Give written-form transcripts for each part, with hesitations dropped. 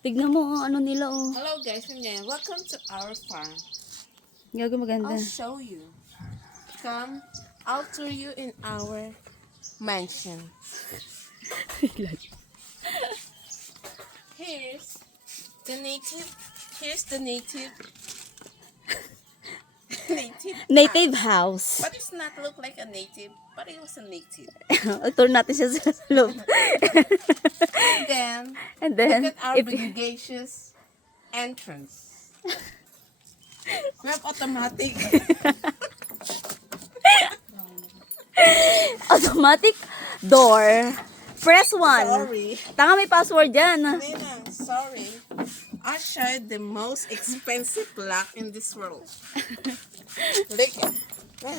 Tignan mo, ano nila, oh. Hello guys, welcome to our farm. Gago maganda. I'll show you. Come, I'll tour you in our mansion. Here's the native. Here's the native. Native house. But it's not look like a native, but it was a native. Tour natin siya sa loob. Then, And then, look at our vivacious entrance. We have automatic. automatic door. Press 1. Sorry. Tanga, may password dyan. Nina, sorry. I tried the most expensive lock in this world. Look at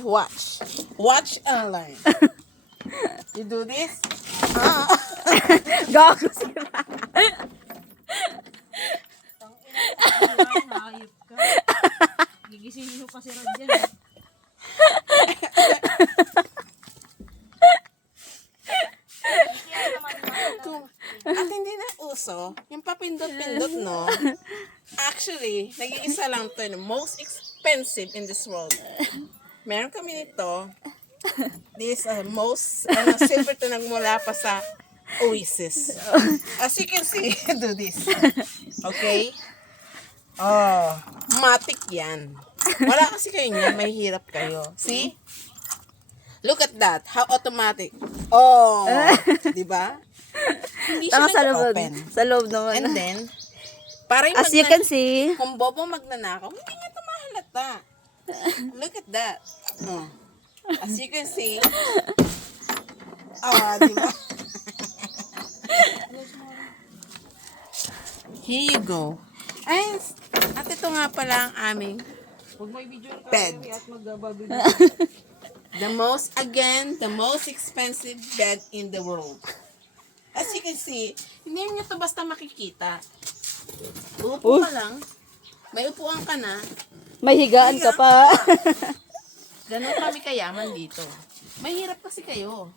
watch. Watch online. You do this? Gago sila. Gigisingin mo kasi rin dyan. At hindi na uso, yung papindot-pindot, no? Actually, nag-iisa lang to, the most expensive in this world. Meron kami nito. This most, silver to nagmula pa sa Oasis. As you can see, do this. Okay? Oh, matic yan. Wala kasi kayo niya, may hirap kayo. See? Look at that. How automatic. Oh, di ba? Hindi siya Tanga sa loob. nag-open. Sa loob naman. And then, para yung As you can see, kung bobo magnanakaw, hindi niya ito mahalata. Look at that. Oh. As you can see, di ba? Here you go. Ay, at ito nga pala ang aming Huwag mo i-video yung bed. at magbabagod. The most expensive bed in the world. As you can see, hindi niyo to basta makikita. Upo ka lang. May upuan ka na. may higaan ka pa. Ganun kami kayaman dito. Mahirap kasi kayo.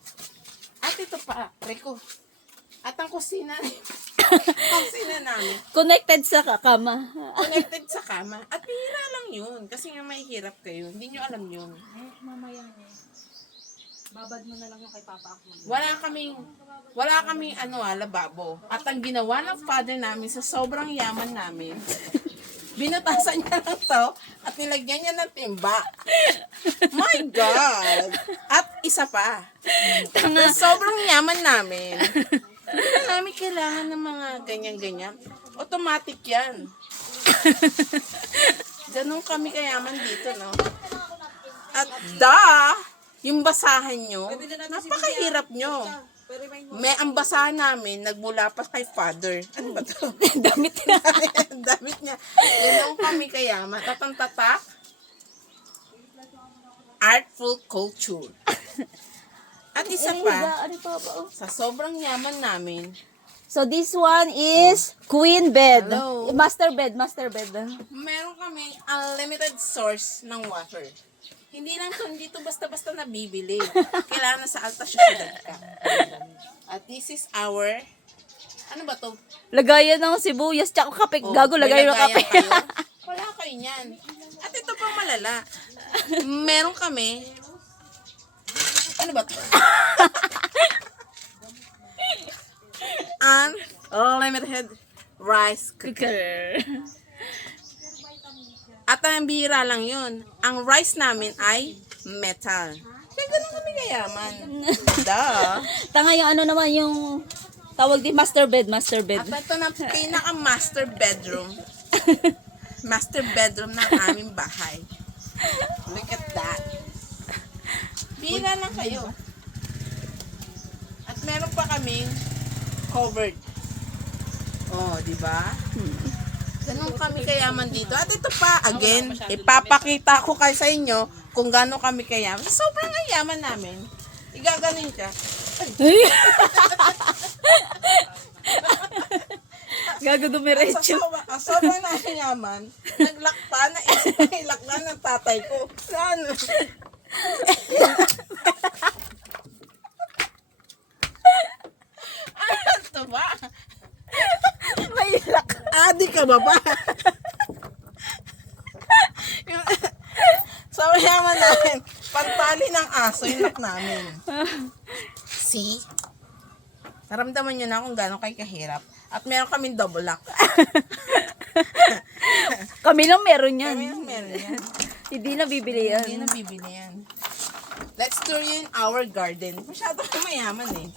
At ito pa, Rico. At ang kusina, kusina namin, Connected sa kama. connected sa kama. At bihira lang yun. Kasi nga mahirap kayo. Hindi nyo alam yun. Mamaya na eh. Babad mo na lang yung kay Papa Ahmad. Wala kaming lababo. At ang ginawa ng father namin sa sobrang yaman namin, binutasan niya lang to at nilagyan niya ng timba. My God! At isa pa. Sa sobrang yaman namin, hindi na namin kailangan ng mga ganyan-ganyan. Automatic yan. Ganun kami kayaman dito, no? At yung basahan nyo, napakahirap nyo. May ang basahan namin, nagmula pa kay father. Ano ba to? Damit na. Damit niya. Ganun kami kayaman. Tatang tatak, artful culture. At isa pa, Ano pa ba? sa sobrang yaman namin, So this one is queen bed. Hello. Master bed. meron kami unlimited source ng water. Hindi to basta-basta nabibili. Kailangan na sa alta syudad ka. At this is our, ano ba to? Lagayan ng sibuyas tsaka kape. Oh, Gago, may lagayan ng lagayan kape. kayo? Wala kayo niyan. At ito pang malala. Meron kami, ano ba to? Unlimited rice cooker. At ang bihira lang yun. Ang rice namin ay metal. Kaya ganun kami kayaman. Duh. Tanga yung ano naman yung tawag di master bed. At ito na pinaka-master bedroom. Master bedroom ng aming bahay. Look at that. Bihira lang kayo. At meron pa kaming covered. Oh, di ba? Ganun kami kayaman dito. At ito pa, again, ipapakita ko kayo sa inyo kung gaano kami kayaman. Sobrang yaman namin. Igaganin ka. Gago dumiretso. Sobrang yaman. Naglak pa, naisip na ilak na ng tatay ko. Ano? Ano to ba? May ilak. Daddy ka ba ba? Sa mayaman namin, pantali ng aso yung lock namin. See? Naramdaman nyo na kung gano'ng kayo kahirap. At meron kaming double lock. Kami lang meron yan. Kami lang meron yan. Hindi na bibili yan. Hindi na bibili yan. Let's tour you in our garden. Masyado kami mayaman eh.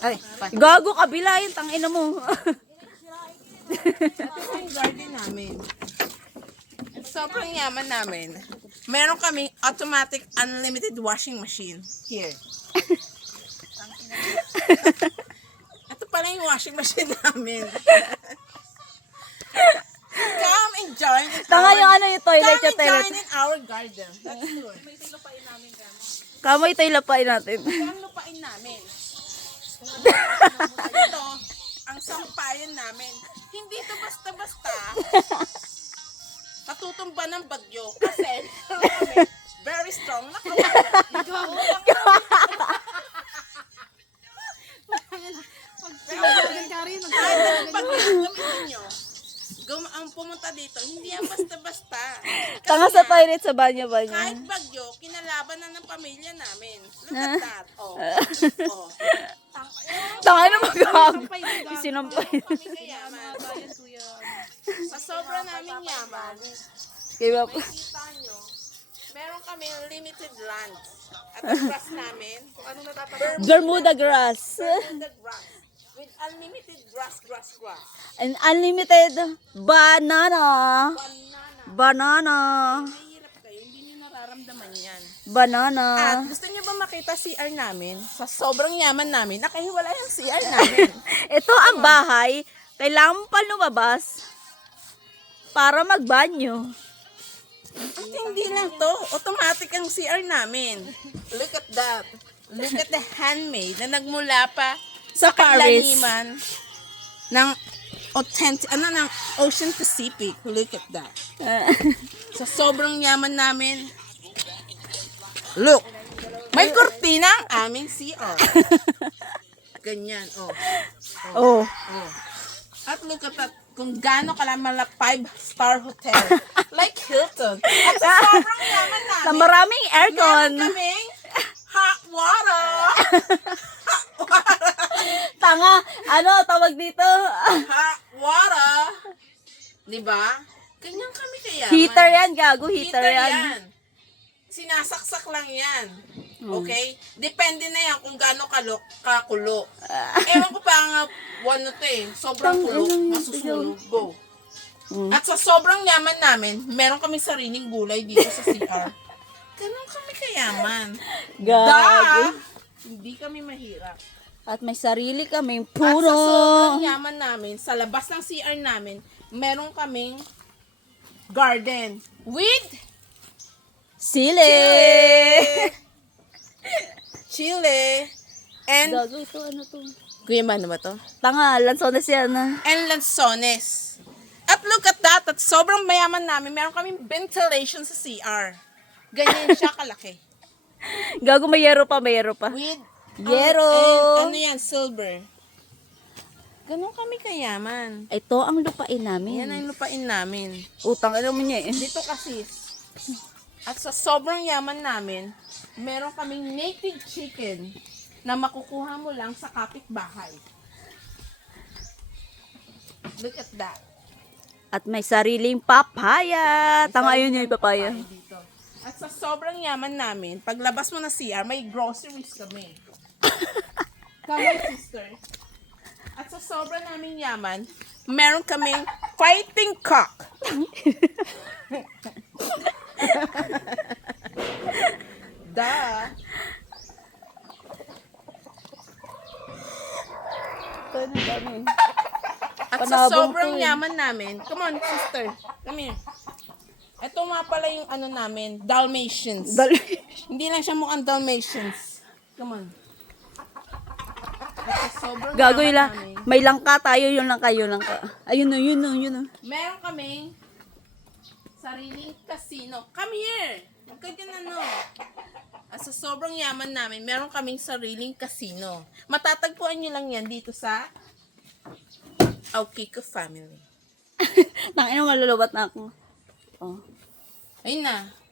Ay, Gago, kabila yun. Tangina mo. ito yung garden namin. Sobrang yaman namin. Meron kaming automatic unlimited washing machine. Here. Ito pala yung washing machine namin. Come and join in Tanga yung ano yung toilet Come yung and toilet. join in our garden. That's good. Kamay tayo lapain natin. Ang lupain namin. Ito, ang sampayan namin. Hindi ito basta-basta. Patutumba ng bagyo. Kasi, kami, very strong. Nakawala. Kahit ang bagyo, gamitin nyo. Ang pumunta dito, hindi yan basta-basta. Tanga sa toilet sa banyo-banyo. Kahit bagyo, kinalaban na ng pamilya namin. Look at that. Oh. Oh. Tanga na magago. Sinampay. Kami kayaman. Sa sobra namin yaman, Kaya pa. kita nyo, meron kami limited land. At ang grass namin, Bermuda grass. Bermuda grass. With unlimited grass. And unlimited banana. Banana. Banana. Mahirap kayo, hindi nyo nararamdaman yan. Banana. At gusto nyo ba makita CR namin? Sa sobrang yaman namin, nakahiwalay ang CR namin. Ito ang bahay. Kailangan mo pa lumabas para magbanyo. At hindi lang to, automatic ang CR namin. Look at that. Look at the handmade na nagmula pa Sa Paris. kalaliman ng ng Ocean Pacific. Look at that. Sa sobrang yaman namin, look, may kurtina ang aming CR. Ganyan, oh. Oh. Oh. At look at that, kung gaano kalaman na 5-star hotel. Like Hilton. At sa sobrang yaman namin, Na maraming aircon. meron kaming hot water. Tanga. Ano tawag dito? Hot water. Diba? Ganyan kami kayaman. Heater yan, gago. Heater yan. Sinasaksak lang yan. Okay? Depende na yan kung gaano kakulo. Ewan ko pa nga, ano to eh. Sobrang kulo. Masusunog. Go. At sa sobrang yaman namin, meron kami sariling gulay dito sa CR. Ganun kami kayaman. Gago. Hindi kami mahirap. At may sarili kaming At sa puno. sobrang yaman namin, sa labas ng CR namin, meron kaming garden with Sili. chile and Gago ito, ano to? kuya ba ba to? Tanga, lansones yan. And lansones. At look at that, at sobrang mayaman namin, meron kaming ventilation sa CR. Ganyan siya kalaki. Gago, may yero pa, may yero pa. With Yero. and ano yan, silver. Ganun kami kayaman. Ito ang lupain Yan namin. ang lupain namin. Utang, ano mo niya eh. Dito kasi, at sa sobrang yaman namin, meron kaming native chicken na makukuha mo lang sa kapitbahay. Look at that. At may sariling papaya. Tanga yun yung papaya. Dito. At sa sobrang yaman namin, paglabas mo na CR, may groceries kami. Come on, sister. At sa sobrang naming yaman, meron kaming fighting cock. Duh. Ito na dami. At sa Panabong sobrang to eh. yaman namin, come on, sister. Come here. Ito nga pala yung ano namin, Dalmatians. Hindi lang siya mukhang Dalmatians. Come on. At sa sobrang Gago yaman yun lang. namin, May langka tayo, yun lang kayo langka. Ayun na, yun na, yun na. meron kaming sariling casino. Come here! Huwag ka dyan ano. At sa sobrang yaman namin, meron kaming sariling casino. Matatagpuan nyo lang yan dito sa Our Kiko family. Tangina, malulubat na ako. Oh. Ayun na.